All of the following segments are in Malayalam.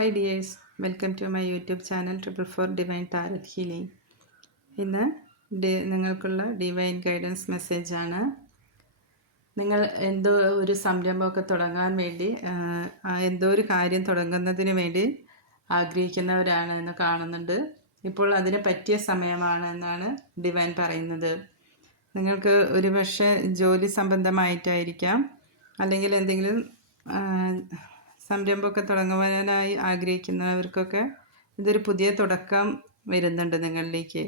Hi dears, welcome to my YouTube channel Triple Four Divine Tarot Healing. ഇന്ന് നിങ്ങൾക്കുള്ള ഡിവൈൻ ഗൈഡൻസ് മെസ്സേജാണ്. നിങ്ങൾ എന്തോ ഒരു സംരംഭമൊക്കെ തുടങ്ങാൻ വേണ്ടി എന്തോ ഒരു കാര്യം തുടങ്ങുന്നതിന് വേണ്ടി ആഗ്രഹിക്കുന്നവരാണ് എന്ന് കാണുന്നുണ്ട്. ഇപ്പോൾ അതിന് പറ്റിയ സമയമാണ് എന്നാണ് ഡിവൈൻ പറയുന്നത്. നിങ്ങൾക്ക് ഒരുപക്ഷെ ജോലി സംബന്ധമായിട്ടായിരിക്കാം, അല്ലെങ്കിൽ എന്തെങ്കിലും സംരംഭമൊക്കെ തുടങ്ങുവാനായി ആഗ്രഹിക്കുന്നവർക്കൊക്കെ ഇതൊരു പുതിയ തുടക്കം വരുന്നുണ്ട് നിങ്ങളിലേക്ക്.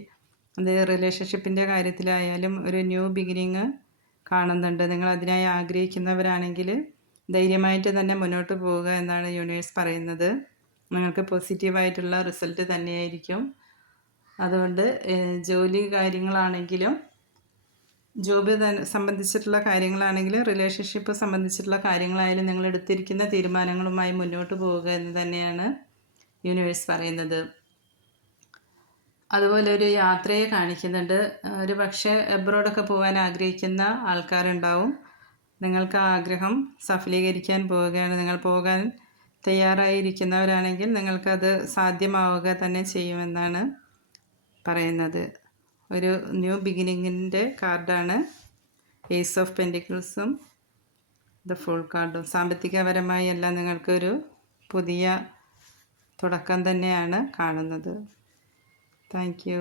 അത് റിലേഷൻഷിപ്പിൻ്റെ കാര്യത്തിലായാലും ഒരു ന്യൂ ബിഗിനിങ് കാണുന്നുണ്ട്. നിങ്ങൾ അതിനായി ആഗ്രഹിക്കുന്നവരാണെങ്കിൽ ധൈര്യമായിട്ട് തന്നെ മുന്നോട്ട് പോവുക എന്നാണ് യൂണിവേഴ്സ് പറയുന്നത്. നിങ്ങൾക്ക് പോസിറ്റീവായിട്ടുള്ള റിസൾട്ട് തന്നെയായിരിക്കും. അതുകൊണ്ട് ജോലി കാര്യങ്ങളാണെങ്കിലും, ജോബ് സംബന്ധിച്ചിട്ടുള്ള കാര്യങ്ങളാണെങ്കിലും, റിലേഷൻഷിപ്പ് സംബന്ധിച്ചിട്ടുള്ള കാര്യങ്ങളായാലും നിങ്ങൾ എടുത്തിരിക്കുന്ന തീരുമാനങ്ങളുമായി മുന്നോട്ട് പോവുക എന്ന് തന്നെയാണ് യൂണിവേഴ്സ് പറയുന്നത്. അതുപോലെ ഒരു യാത്രയെ കാണിക്കുന്നുണ്ട്. ഒരു പക്ഷേ എബ്രോഡൊക്കെ പോകാൻ ആഗ്രഹിക്കുന്ന ആൾക്കാരുണ്ടാവും. നിങ്ങൾക്ക് ആ ആഗ്രഹം സഫലീകരിക്കാൻ പോവുകയാണ്. നിങ്ങൾ പോകാൻ തയ്യാറായിരിക്കുന്നവരാണെങ്കിൽ നിങ്ങൾക്കത് സാധ്യമാവുക തന്നെ ചെയ്യുമെന്നാണ് പറയുന്നത്. ഒരു ന്യൂ ബിഗിനിങ്ങിൻ്റെ കാർഡാണ് ഏസ് ഓഫ് പെൻറ്റിക്കിൾസും ദ ഫുൾ കാർഡും. സാമ്പത്തികപരമായി എല്ലാം നിങ്ങൾക്കൊരു പുതിയ തുടക്കം തന്നെയാണ് കാണുന്നത്. Thank you.